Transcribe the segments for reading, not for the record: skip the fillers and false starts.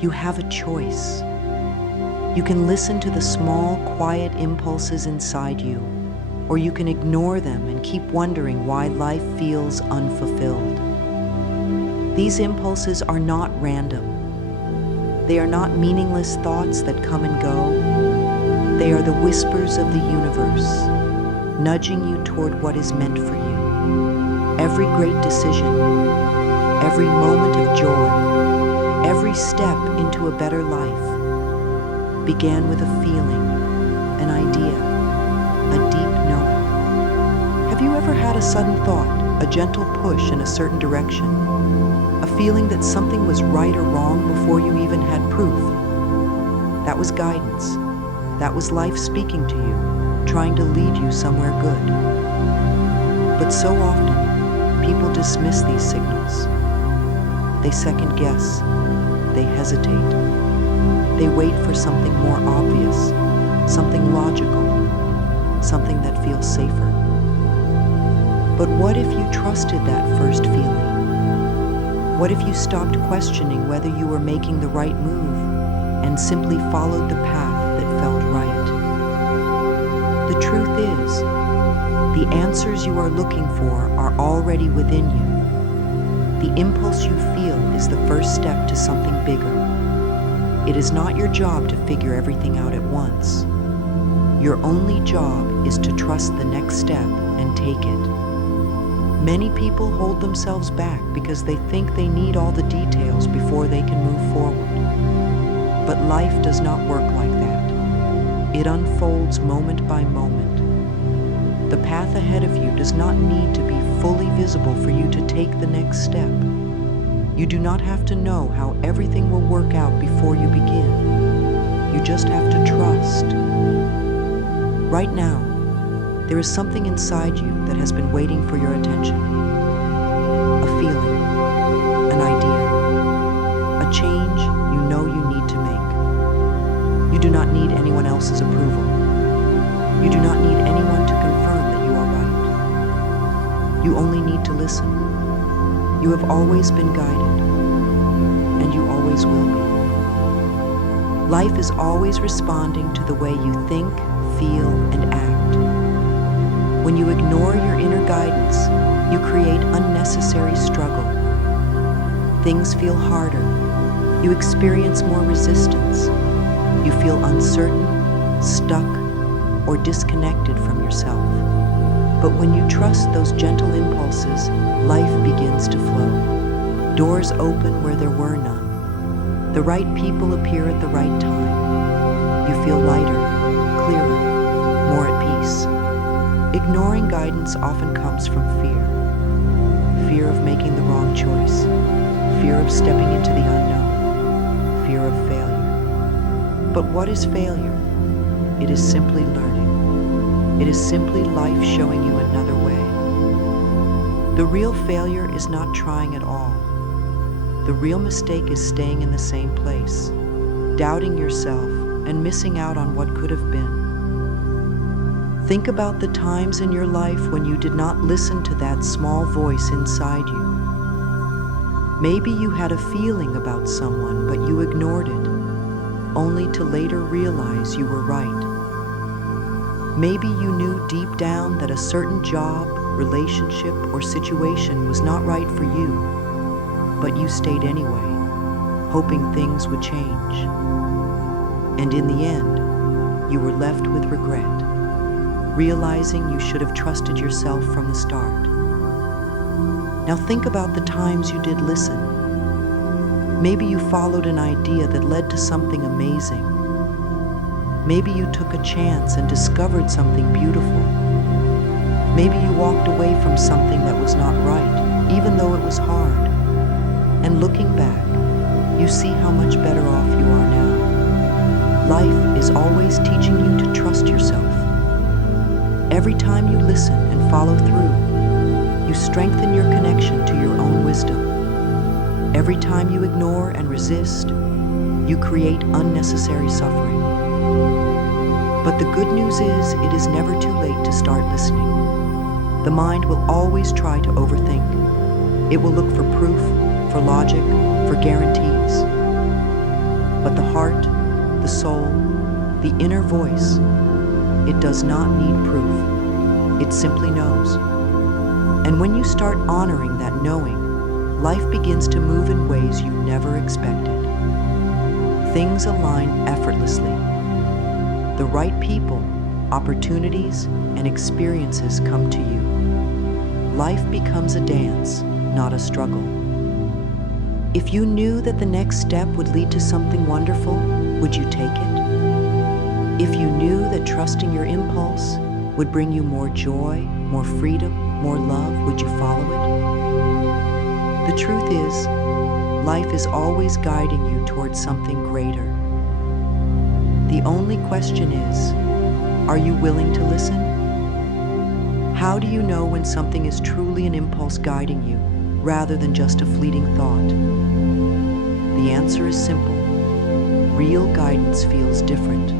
You have a choice. You can listen to the small, quiet impulses inside you, or you can ignore them and keep wondering why life feels unfulfilled. These impulses are not random. They are not meaningless thoughts that come and go. They are the whispers of the universe, nudging you toward what is meant for you. Every great decision, every moment of joy, every step into a better life began with a feeling, an idea, a deep knowing. Have you ever had a sudden thought, a gentle push in a certain direction? A feeling that something was right or wrong before you even had proof? That was guidance. That was life speaking to you, trying to lead you somewhere good. But so often, people dismiss these signals. They second guess. They hesitate. They wait for something more obvious, something logical, something that feels safer. But what if you trusted that first feeling? What if you stopped questioning whether you were making the right move and simply followed the path that felt right? The truth is, the answers you are looking for are already within you. The impulse you feel is the first step to something bigger. It is not your job to figure everything out at once. Your only job is to trust the next step and take it. Many people hold themselves back because they think they need all the details before they can move forward. But life does not work like that. It unfolds moment by moment. The path ahead of you does not need to be fully visible for you to take the next step. You do not have to know how everything will work out before you begin. You just have to trust. Right now, there is something inside you that has been waiting for your attention. A feeling, an idea, a change you know you need to make. You do not need anyone else's approval. You do not need anyone to confirm that you are right. You only need to listen. You have always been guided, and you always will be. Life is always responding to the way you think, feel, and act. When you ignore your inner guidance, you create unnecessary struggle. Things feel harder. You experience more resistance. You feel uncertain, stuck, or disconnected from yourself. But when you trust those gentle impulses, life begins to flow. Doors open where there were none. The right people appear at the right time. You feel lighter, clearer, more at peace. Ignoring guidance often comes from fear. Fear of making the wrong choice. Fear of stepping into the unknown. Fear of failure. But what is failure? It is simply learning. It is simply life showing you another way. The real failure is not trying at all. The real mistake is staying in the same place, doubting yourself and missing out on what could have been. Think about the times in your life when you did not listen to that small voice inside you. Maybe you had a feeling about someone, but you ignored it, only to later realize you were right. Maybe you knew deep down that a certain job, relationship, or situation was not right for you, but you stayed anyway, hoping things would change. And in the end, you were left with regret, realizing you should have trusted yourself from the start. Now think about the times you did listen. Maybe you followed an idea that led to something amazing. Maybe you took a chance and discovered something beautiful. Maybe you walked away from something that was not right, even though it was hard. And looking back, you see how much better off you are now. Life is always teaching you to trust yourself. Every time you listen and follow through, you strengthen your connection to your own wisdom. Every time you ignore and resist, you create unnecessary suffering. But the good news is, it is never too late to start listening. The mind will always try to overthink. It will look for proof, for logic, for guarantees. the soul, the inner voice. It does not need proof. It simply knows. And when you start honoring that knowing, life begins to move in ways you never expected. Things align effortlessly. The right people, opportunities, and experiences come to you. Life becomes a dance, not a struggle. If you knew that the next step would lead to something wonderful, would you take it? If you knew that trusting your impulse would bring you more joy, more freedom, more love, would you follow it? The truth is, life is always guiding you towards something greater. The only question is, are you willing to listen? How do you know when something is truly an impulse guiding you, rather than just a fleeting thought? The answer is simple. Real guidance feels different.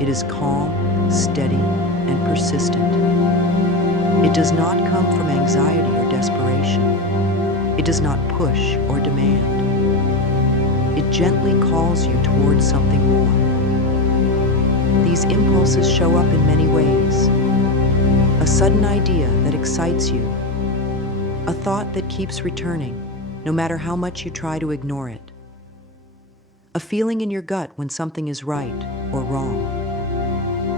It is calm, steady, and persistent. It does not come from anxiety or desperation. It does not push or demand. It gently calls you towards something more. These impulses show up in many ways. A sudden idea that excites you. A thought that keeps returning, no matter how much you try to ignore it. A feeling in your gut when something is right or wrong.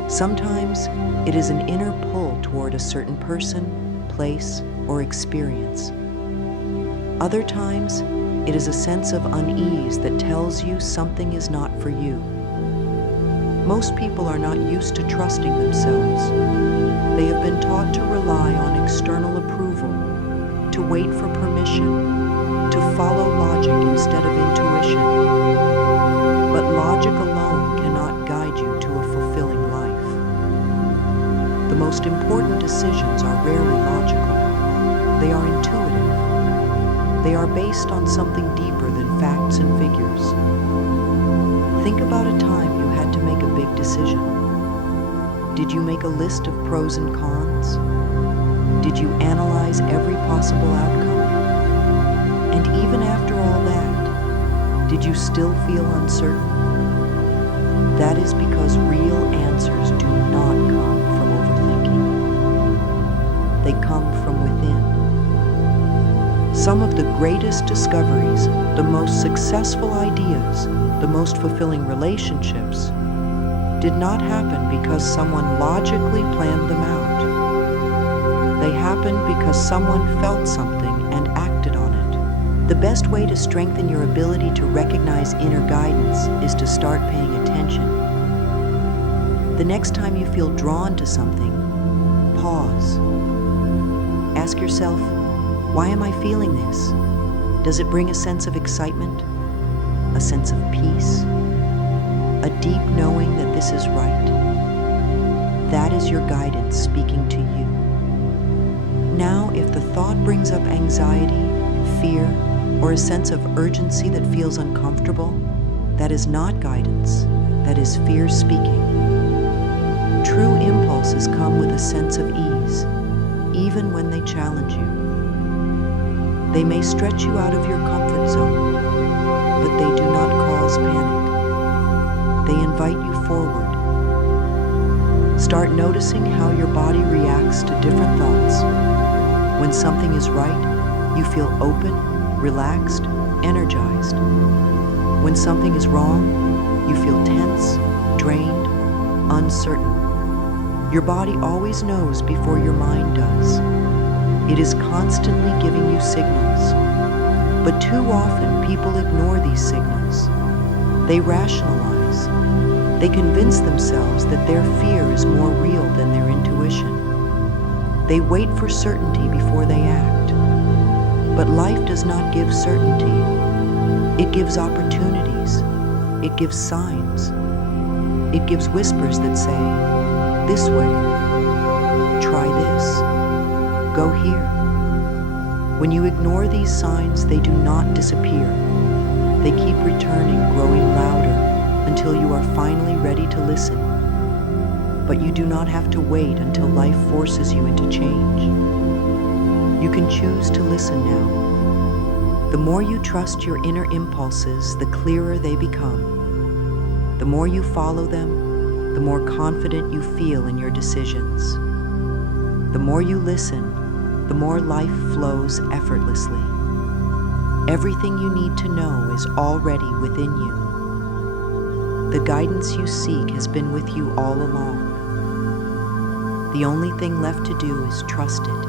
Sometimes it is an inner pull toward a certain person, place, or experience. Other times, it is a sense of unease that tells you something is not for you. Most people are not used to trusting themselves. They have been taught to rely on external approval, to wait for permission, to follow logic instead of intuition. But logic alone cannot guide you to a fulfilling life. The most important decisions are rarely logical. They are intuitive. They are based on something deeper than facts and figures. Think about a time you had to make a big decision. Did you make a list of pros and cons? Did you analyze every possible outcome? And even after all that, did you still feel uncertain? That is because real answers do not come from overthinking. They come from within. Some of the greatest discoveries, the most successful ideas, the most fulfilling relationships did not happen because someone logically planned them out. They happened because someone felt something and acted on it. The best way to strengthen your ability to recognize inner guidance is to start paying attention. The next time you feel drawn to something, pause. Ask yourself, why am I feeling this? Does it bring a sense of excitement? A sense of peace? A deep knowing that this is right? That is your guidance speaking to you. Now, if the thought brings up anxiety, fear, or a sense of urgency that feels uncomfortable, that is not guidance, that is fear speaking. True impulses come with a sense of ease, even when they challenge you. They may stretch you out of your comfort zone, but they do not cause panic. They invite you forward. Start noticing how your body reacts to different thoughts. When something is right, you feel open, relaxed, energized. When something is wrong, you feel tense, drained, uncertain. Your body always knows before your mind does. It is constantly giving you signals. But too often, people ignore these signals. They rationalize. They convince themselves that their fear is more real than their intuition. They wait for certainty before they act. But life does not give certainty. It gives opportunities. It gives signs. It gives whispers that say, this way, try this, go here. When you ignore these signs, they do not disappear. They keep returning, growing louder, until you are finally ready to listen. But you do not have to wait until life forces you into change. You can choose to listen now. The more you trust your inner impulses, the clearer they become. The more you follow them, the more confident you feel in your decisions. The more you listen, the more life flows effortlessly. Everything you need to know is already within you. The guidance you seek has been with you all along. The only thing left to do is trust it.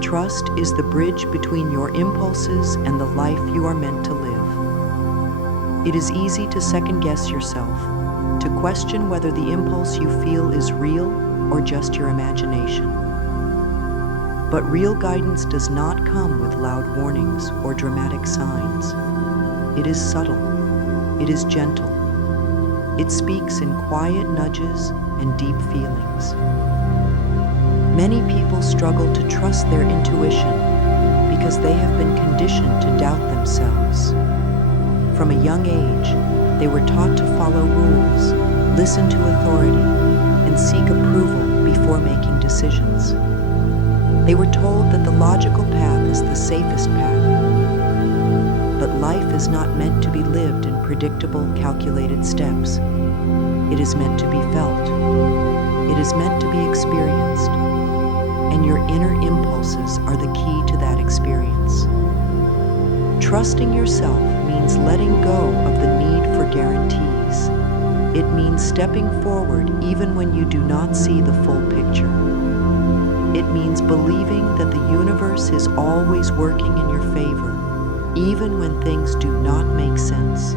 Trust is the bridge between your impulses and the life you are meant to live. It is easy to second-guess yourself, to question whether the impulse you feel is real or just your imagination. But real guidance does not come with loud warnings or dramatic signs. It is subtle. It is gentle. It speaks in quiet nudges and deep feelings. Many people struggle to trust their intuition because they have been conditioned to doubt themselves. From a young age, they were taught to follow rules, listen to authority, and seek approval before making decisions. They were told that the logical path is the safest path. But life is not meant to be lived in predictable, calculated steps. It is meant to be felt. It is meant to be experienced. And your inner impulses are the key to that experience. Trusting yourself means letting go of the need for guarantees. It means stepping forward even when you do not see the full picture. It means believing that the universe is always working in your favor, even when things do not make sense.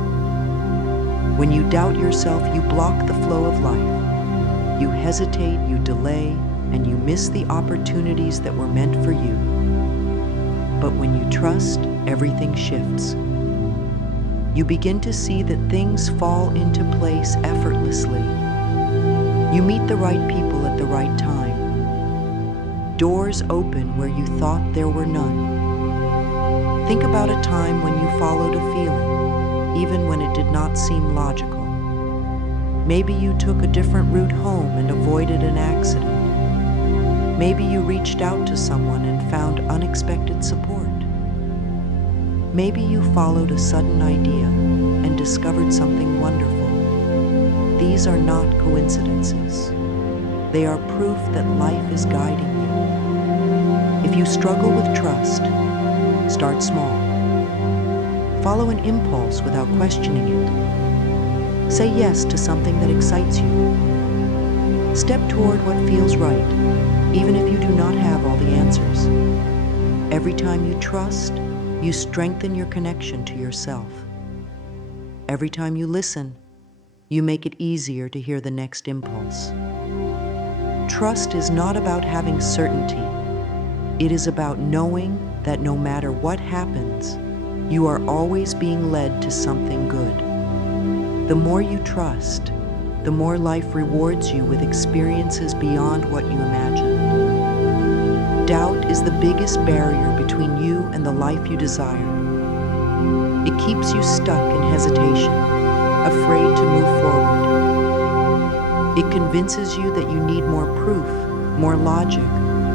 When you doubt yourself, you block the flow of life. You hesitate, you delay, and you miss the opportunities that were meant for you. But when you trust, everything shifts. You begin to see that things fall into place effortlessly. You meet the right people at the right time. Doors open where you thought there were none. Think about a time when you followed a feeling, even when it did not seem logical. Maybe you took a different route home and avoided an accident. Maybe you reached out to someone and found unexpected support. Maybe you followed a sudden idea and discovered something wonderful. These are not coincidences. They are proof that life is guiding you. If you struggle with trust, start small. Follow an impulse without questioning it. Say yes to something that excites you. Step toward what feels right, even if you do not have all the answers. Every time you trust, you strengthen your connection to yourself. Every time you listen, you make it easier to hear the next impulse. Trust is not about having certainty. It is about knowing that no matter what happens, you are always being led to something good. The more you trust, the more life rewards you with experiences beyond what you imagined. Doubt is the biggest barrier between you and the life you desire. It keeps you stuck in hesitation, afraid to move forward. It convinces you that you need more proof, more logic,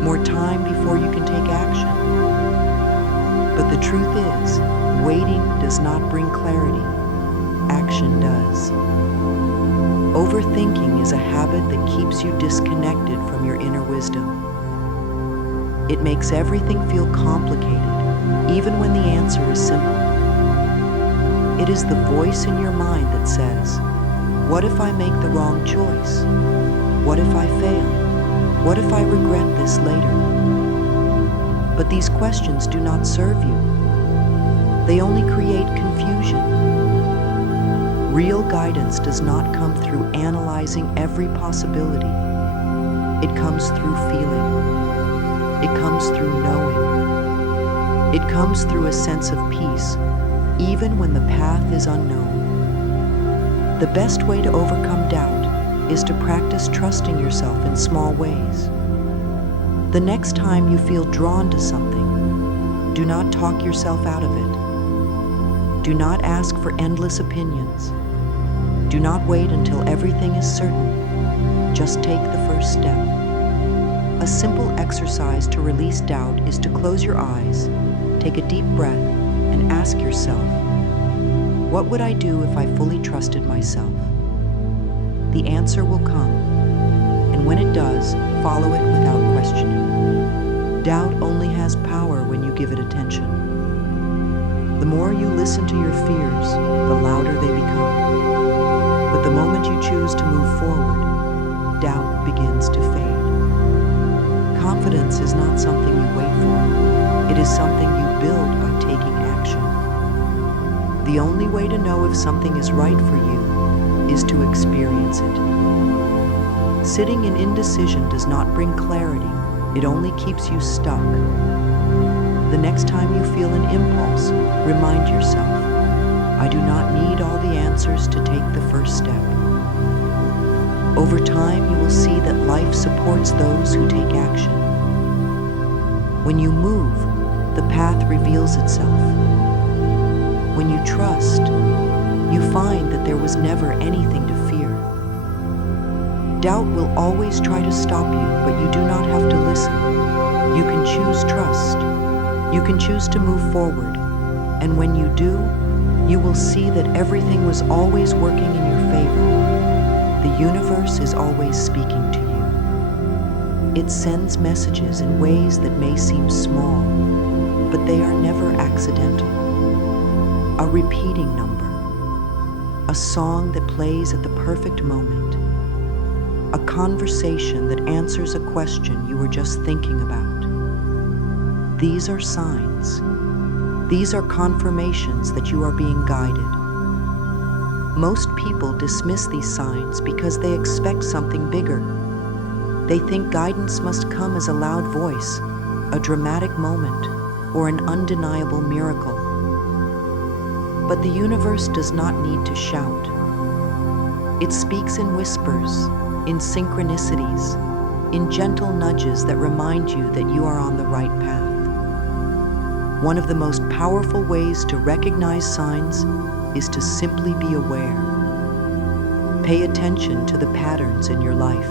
more time before you can take action. But the truth is, waiting does not bring clarity. Action does. Overthinking is a habit that keeps you disconnected from your inner wisdom. It makes everything feel complicated, even when the answer is simple. It is the voice in your mind that says, "What if I make the wrong choice? What if I fail? What if I regret this later?" But these questions do not serve you. They only create confusion. Real guidance does not come through analyzing every possibility. It comes through feeling. It comes through knowing. It comes through a sense of peace, even when the path is unknown. The best way to overcome doubt is to practice trusting yourself in small ways. The next time you feel drawn to something, do not talk yourself out of it. Do not ask for endless opinions. Do not wait until everything is certain. Just take the first step. A simple exercise to release doubt is to close your eyes, take a deep breath, and ask yourself, What would I do if I fully trusted myself? The answer will come, and when it does, follow it without questioning. Doubt only has power when you give it attention. The more you listen to your fears, the louder they become. But the moment you choose to move forward, doubt begins to fade. Confidence is not something you wait for. It is something you build by taking action. The only way to know if something is right for you is to experience it. Sitting in indecision does not bring clarity. It only keeps you stuck. The next time you feel an impulse, remind yourself, I do not need all the answers to take the first step. Over time, you will see that life supports those who take action. When you move, the path reveals itself. When you trust, you find that there was never anything to fear. Doubt will always try to stop you, but you do not have to listen. You can choose trust. You can choose to move forward. And when you do, you will see that everything was always working in your favor. The universe is always speaking to you. It sends messages in ways that may seem small, but they are never accidental. A repeating number, a song that plays at the perfect moment, a conversation that answers a question you were just thinking about. These are signs. These are confirmations that you are being guided. Most people dismiss these signs because they expect something bigger. They think guidance must come as a loud voice, a dramatic moment, or an undeniable miracle. But the universe does not need to shout. It speaks in whispers, in synchronicities, in gentle nudges that remind you that you are on the right path. One of the most powerful ways to recognize signs is to simply be aware. Pay attention to the patterns in your life.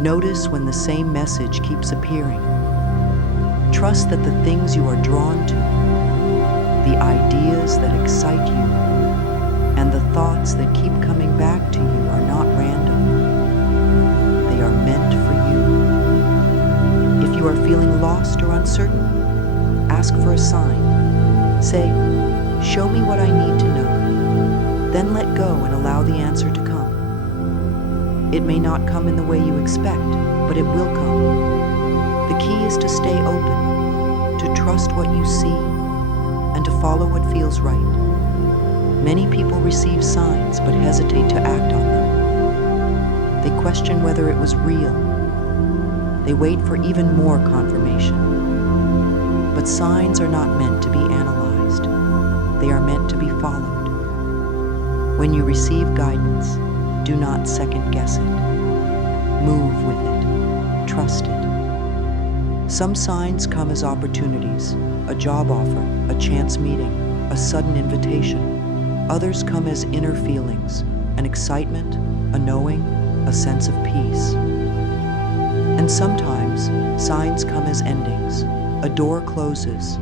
Notice when the same message keeps appearing. Trust that the things you are drawn to, the ideas that excite you, and the thoughts that keep coming back to you are not random. They are meant for you. If you are feeling lost or uncertain, ask for a sign. Say, show me what I need to know. Then let go and allow the answer to come. It may not come in the way you expect, but it will come. The key is to stay open, to trust what you see, and to follow what feels right. Many people receive signs but hesitate to act on them. They question whether it was real. They wait for even more confirmation. But signs are not meant to be analyzed. They are meant to be followed. When you receive guidance, do not second guess it. Move with it. Trust it. Some signs come as opportunities, a job offer, a chance meeting, a sudden invitation. Others come as inner feelings, an excitement, a knowing, a sense of peace. And sometimes signs come as endings. A door closes,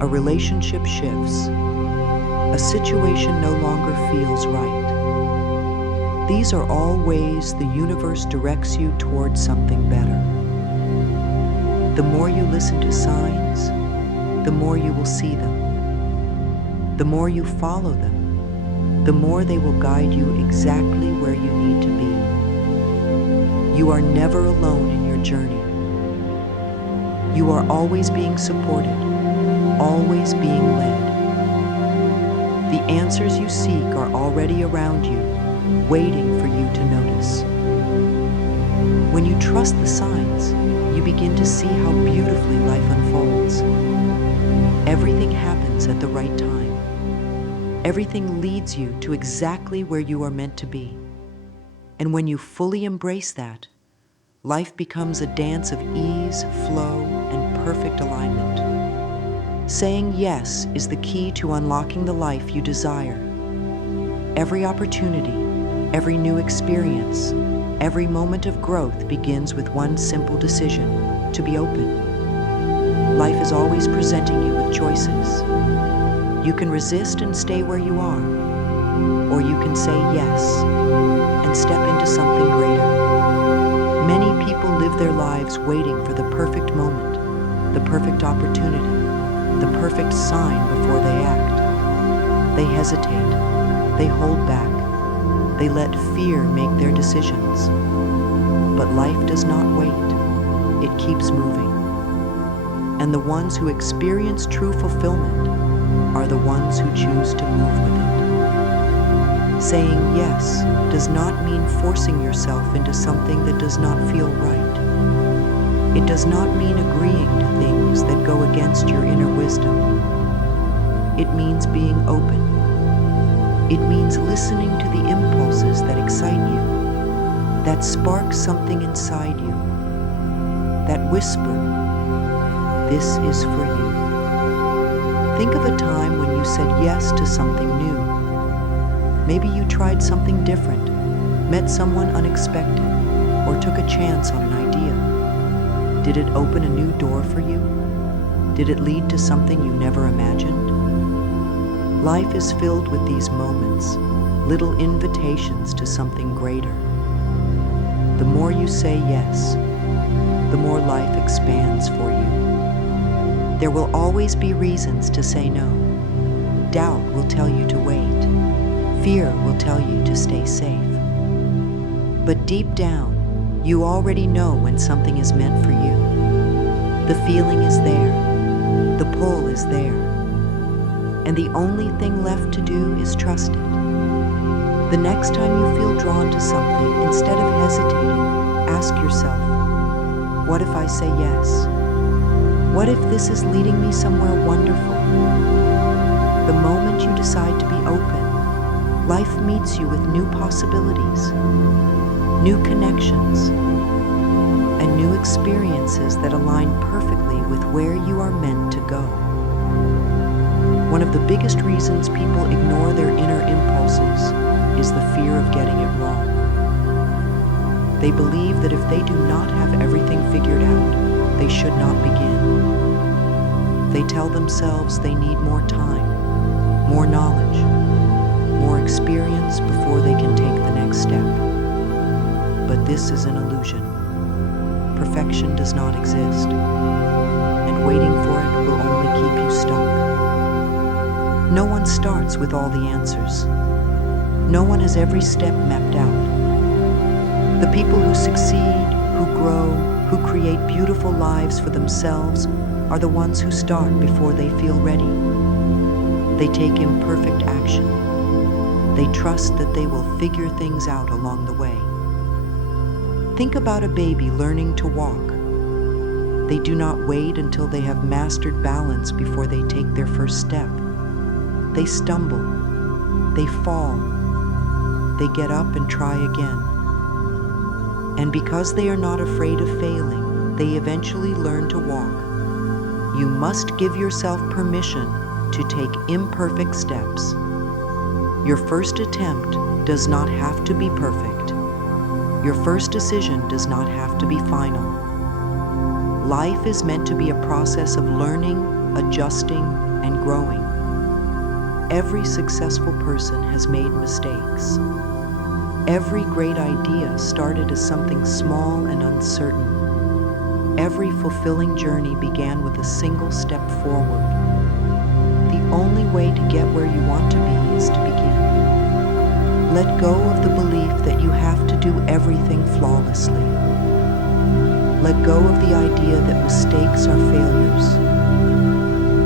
a relationship shifts, a situation no longer feels right. These are all ways the universe directs you towards something better. The more you listen to signs, the more you will see them. The more you follow them, the more they will guide you exactly where you need to be. You are never alone in your journey. You are always being supported, always being led. The answers you seek are already around you, waiting for you to notice. When you trust the signs, you begin to see how beautifully life unfolds. Everything happens at the right time. Everything leads you to exactly where you are meant to be. And when you fully embrace that, life becomes a dance of ease, flow, and perfect alignment. Saying yes is the key to unlocking the life you desire. Every opportunity, every new experience, every moment of growth begins with one simple decision: to be open. Life is always presenting you with choices. You can resist and stay where you are, or you can say yes and step into something greater. Many people live their lives waiting for the perfect moment, the perfect opportunity, the perfect sign before they act. They hesitate, they hold back, they let fear make their decisions. But life does not wait, it keeps moving. And the ones who experience true fulfillment are the ones who choose to move with it. Saying yes does not mean forcing yourself into something that does not feel right. It does not mean agreeing to things that go against your inner wisdom. It means being open. It means listening to the impulses that excite you, that spark something inside you, that whisper, "This is for you." Think of a time when you said yes to something new. Maybe you tried something different, met someone unexpected, or took a chance on an idea. Did it open a new door for you? Did it lead to something you never imagined? Life is filled with these moments, little invitations to something greater. The more you say yes, the more life expands for you. There will always be reasons to say no. Doubt will tell you to wait. Fear will tell you to stay safe. But deep down, you already know when something is meant for you. The feeling is there. The pull is there. And the only thing left to do is trust it. The next time you feel drawn to something, instead of hesitating, ask yourself, what if I say yes? What if this is leading me somewhere wonderful? The moment you decide to be open, life meets you with new possibilities, new connections, and new experiences that align perfectly with where you are meant to go. One of the biggest reasons people ignore their inner impulses is the fear of getting it wrong. They believe that if they do not have everything figured out, they should not begin. They tell themselves they need more time, more knowledge, more experience before they can take the next step. But this is an illusion. Perfection does not exist, and waiting for it will only keep you stuck. No one starts with all the answers. No one has every step mapped out. The people who succeed, who grow, who create beautiful lives for themselves are the ones who start before they feel ready. They take imperfect action. They trust that they will figure things out along the way. Think about a baby learning to walk. They do not wait until they have mastered balance before they take their first step. They stumble. They fall. They get up and try again. And because they are not afraid of failing, they eventually learn to walk. You must give yourself permission to take imperfect steps. Your first attempt does not have to be perfect. Your first decision does not have to be final. Life is meant to be a process of learning, adjusting, and growing. Every successful person has made mistakes. Every great idea started as something small and uncertain. Every fulfilling journey began with a single step forward. The only way to get where you want to be is to begin. Let go of the belief that you have to do everything flawlessly. Let go of the idea that mistakes are failures.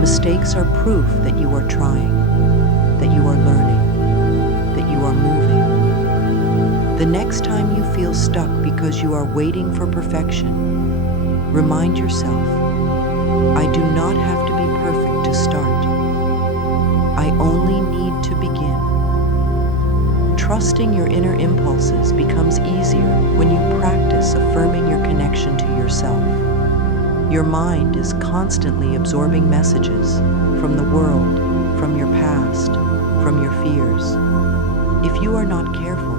Mistakes are proof that you are trying, that you are learning, that you are moving. The next time you feel stuck because you are waiting for perfection, remind yourself, I do not have to be perfect to start. I only need to begin. Trusting your inner impulses becomes easier when you practice affirming your connection to yourself. Your mind is constantly absorbing messages from the world, from your past, from your fears. If you are not careful,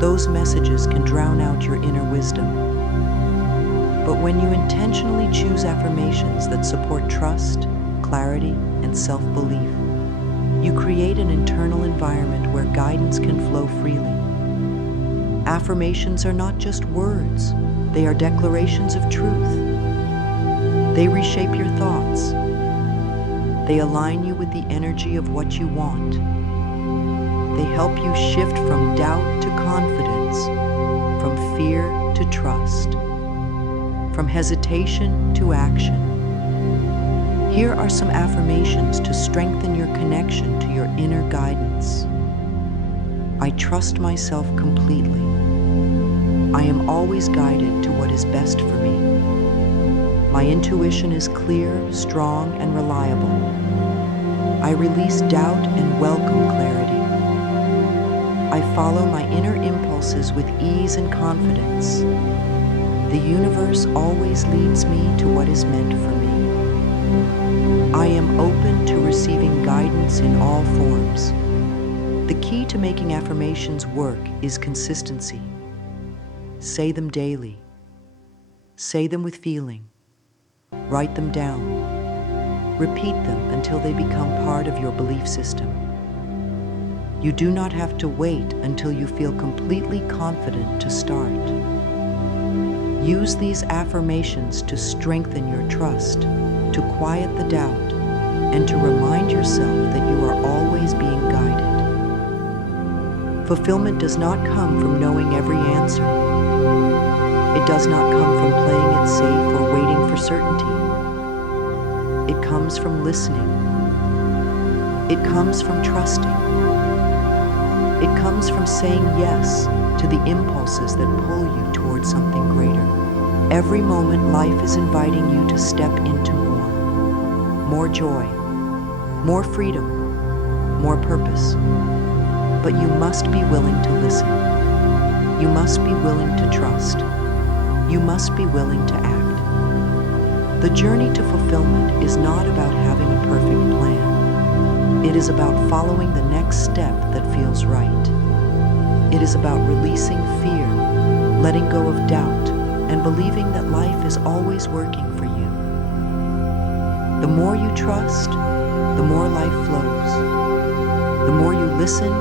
those messages can drown out your inner wisdom. But when you intentionally choose affirmations that support trust, clarity, and self-belief, You create an internal environment where guidance can flow freely. Affirmations are not just words, they are declarations of truth. They reshape your thoughts. They align you with the energy of what you want. They help you shift from doubt to confidence, from fear to trust, from hesitation to action. Here are some affirmations to strengthen your connection to your inner guidance. I trust myself completely. I am always guided to what is best for me. My intuition is clear, strong, and reliable. I release doubt and welcome clarity. I follow my inner impulses with ease and confidence. The universe always leads me to what is meant for me. I am open to receiving guidance in all forms. The key to making affirmations work is consistency. Say them daily. Say them with feeling. Write them down. Repeat them until they become part of your belief system. You do not have to wait until you feel completely confident to start. Use these affirmations to strengthen your trust, to quiet the doubt, and to remind yourself that you are always being guided. Fulfillment does not come from knowing every answer. It does not come from playing it safe or waiting for certainty. It comes from listening. It comes from trusting. It comes from saying yes to the impulses that pull you towards something greater. Every moment, life is inviting you to step into more joy, more freedom, more purpose. But you must be willing to listen. You must be willing to trust. You must be willing to act. The journey to fulfillment is not about having a perfect plan. It is about following the next step that feels right. It is about releasing fear, letting go of doubt, and believing that life is always working for you. The more you trust, the more life flows. The more you listen,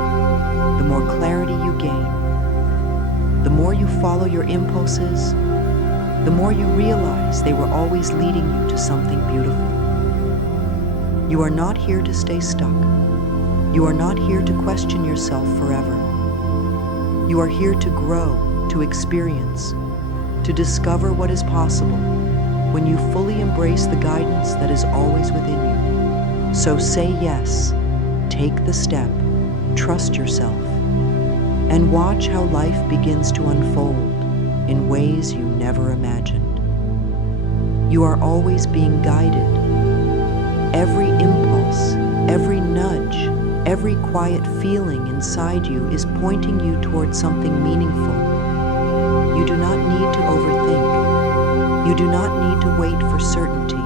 the more clarity you gain. The more you follow your impulses, the more you realize they were always leading you to something beautiful. You are not here to stay stuck. You are not here to question yourself forever. You are here to grow, to experience, to discover what is possible when you fully embrace the guidance that is always within you. So say yes, take the step, trust yourself, and watch how life begins to unfold in ways you never imagined. You are always being guided. Every impulse, every nudge, every quiet feeling inside you is pointing you towards something meaningful. You do not need to overthink. You do not need to wait for certainty.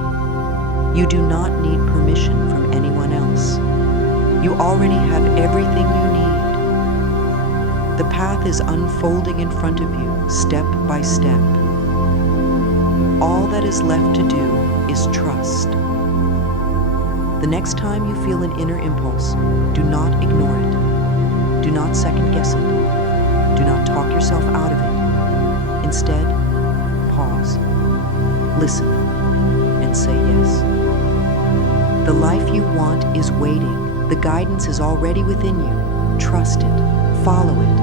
You do not need permission from anyone else. You already have everything you need. The path is unfolding in front of you, step by step. All that is left to do is trust. The next time you feel an inner impulse, do not ignore it. Do not second guess it. Do not talk yourself out of it. Instead, pause, listen, and say yes. The life you want is waiting. The guidance is already within you. Trust it, follow it,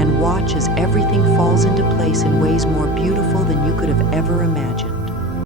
and watch as everything falls into place in ways more beautiful than you could have ever imagined.